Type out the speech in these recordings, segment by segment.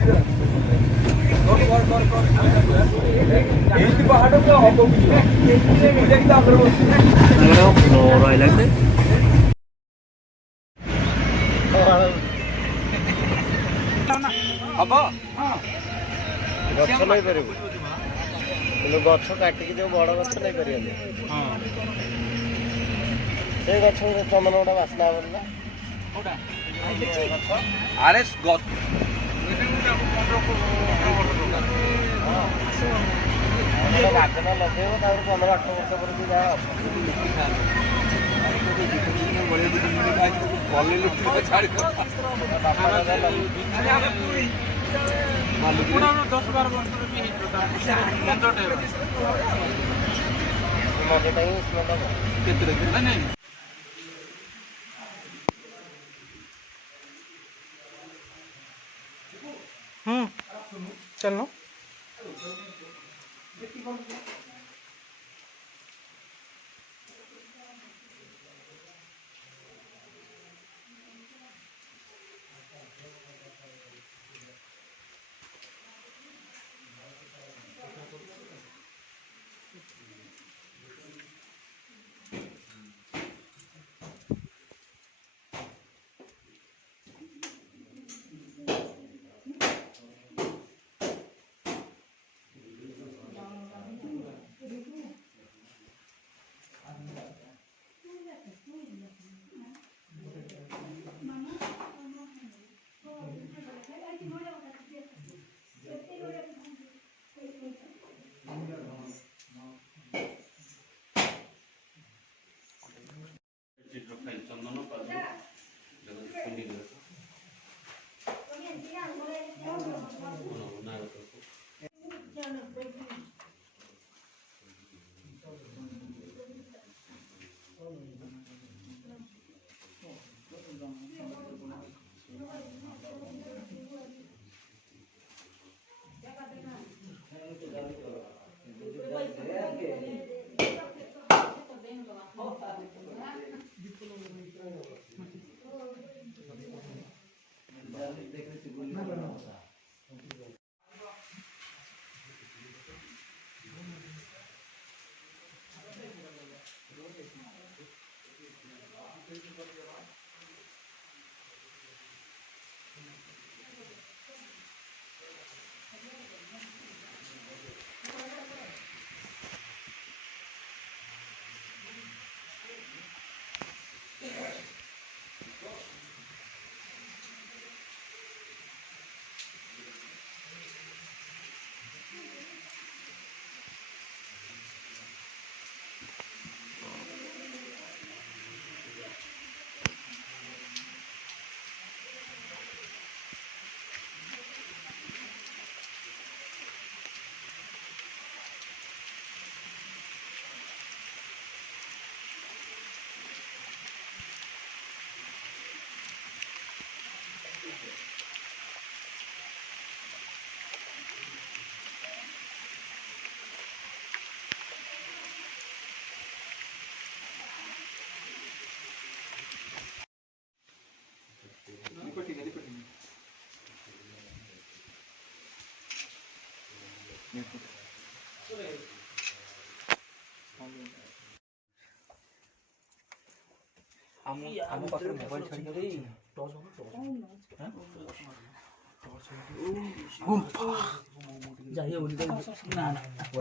गछ नहीं पार गछ काटिकी जो बड़ गछ नहीं पार से गछ चंदन गोटा बास्ना ना अरे बाजना लगे 15-18 वर्ष पर चलो ଆମ ପାଖରେ ମୋବାଇଲ ଛାଡିକି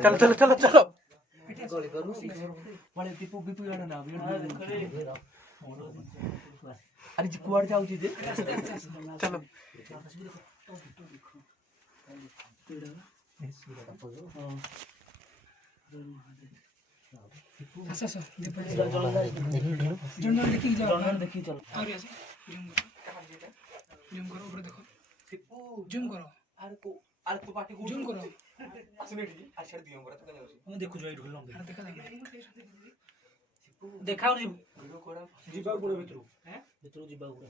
चलो चलो चलो चलो अरे कुआड़ जाऊँ चलो देखी चलो जूम करो ऊपर देखो जूम करो अरे तू पार्टी जूम करो असने आ छेड़ दियो हमरा तो कने होसी हम देखो जोई ढुल लंग देखा देखाओ जी वीडियो कोरा जीवा गुड़ भीतर हैं भीतर जीवा गुड़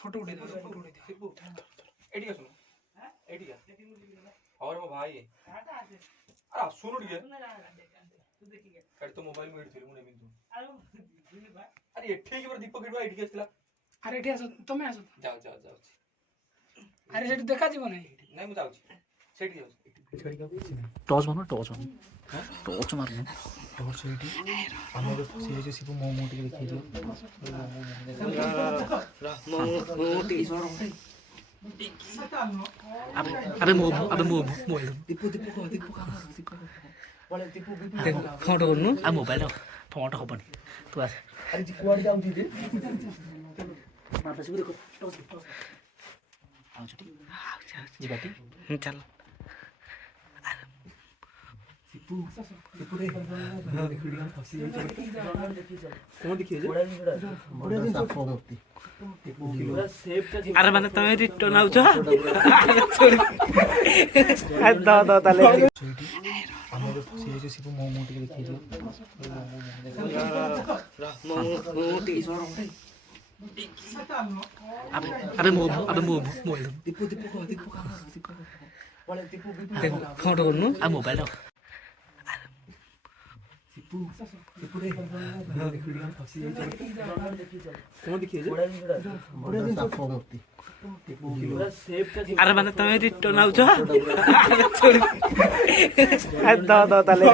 फोटो उठे दो फोटो उठे दो सिपू एडी का सुनो हैं एडी का और वो भाई अरे सुनो ठीक है तू देखिए कर तो मोबाइल में एडी मुने बिंदु अरे एठी के पर दीपक एडी एडी के असला अरे एठी आसो तुम आसो जाओ जाओ जाओ ଆରେ ସେଠି ଦେଖାଯିବ ନାହିଁ। ନାଇଁ ମୁଁ ଯାଉଛି ସେଇଠି ଯାଉଛି। टॉर्च मारो टॉर्च मारो टॉर्च मारो टॉर्च ସେଇଠି ଆମର ଫସି ଯାଇଛି ଶିବ ମୋ ମୋ ଟିକେ ଦେଖେଇ ଦିଅ अबे मो दीपू कहाँ देखो फोटो करनु आ मोबाइल फोटो हबनी तू आस अरे जी कुआडी जाउथि जे माता से देखो टॉस आ छुटी जी बाटी चल दीपू रे देखिडिया फसी जाई कोन देखिए जे बड़ा दिन साफ होती अरे माने तमे रिटर्न आउ छ दा ताले हमर फसी जाई शिव मो मो टिके देखि दियो अबे मो दीपू कहाँ देखो फोटो करनु आ मोबाइल दीपू रे देखिडिया फसी जाई कोन देखिए जे बड़ा दिन साफ होती अरे माने तमे रिटर्न आउ छ दा ताले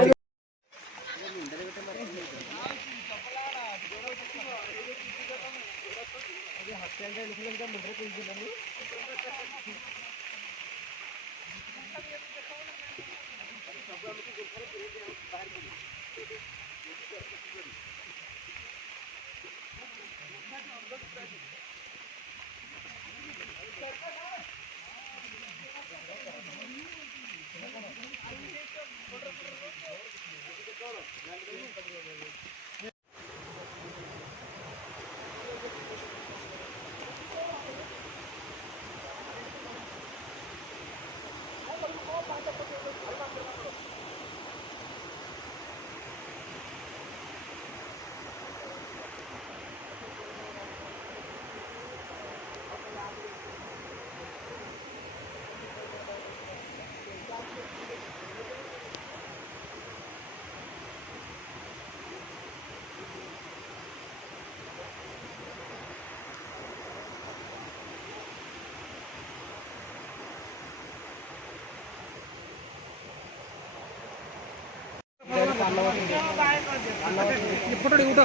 ଫଟୋ ଟିକେ ଉଠ।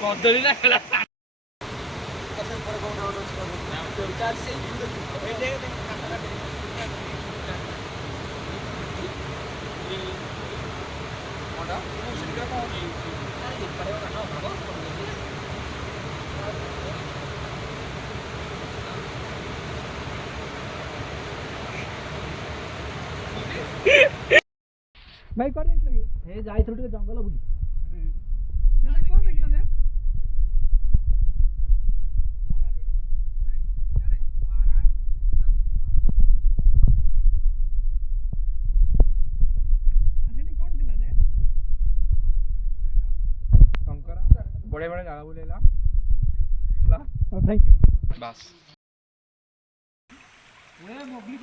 କଦଳୀ ନା ଖେଳା ଭାଇ କୁଆଡେ ଯାଇଥିଲ କି? ए जाइथु ଟିକେ ଜଙ୍ଗଲ ବୁଲି ନା କଣ ଦେଖିଲ ଯେ? ସେଠି କଣ ଥିଲା ଯେ? ଶଙ୍କରା ବଢିଆ ବଢିଆ ଜାଗା ବୁଲେଇଲା ଥ୍ୟାଙ୍କ ୟୁ। ବାସ୍ ମୋଗଲି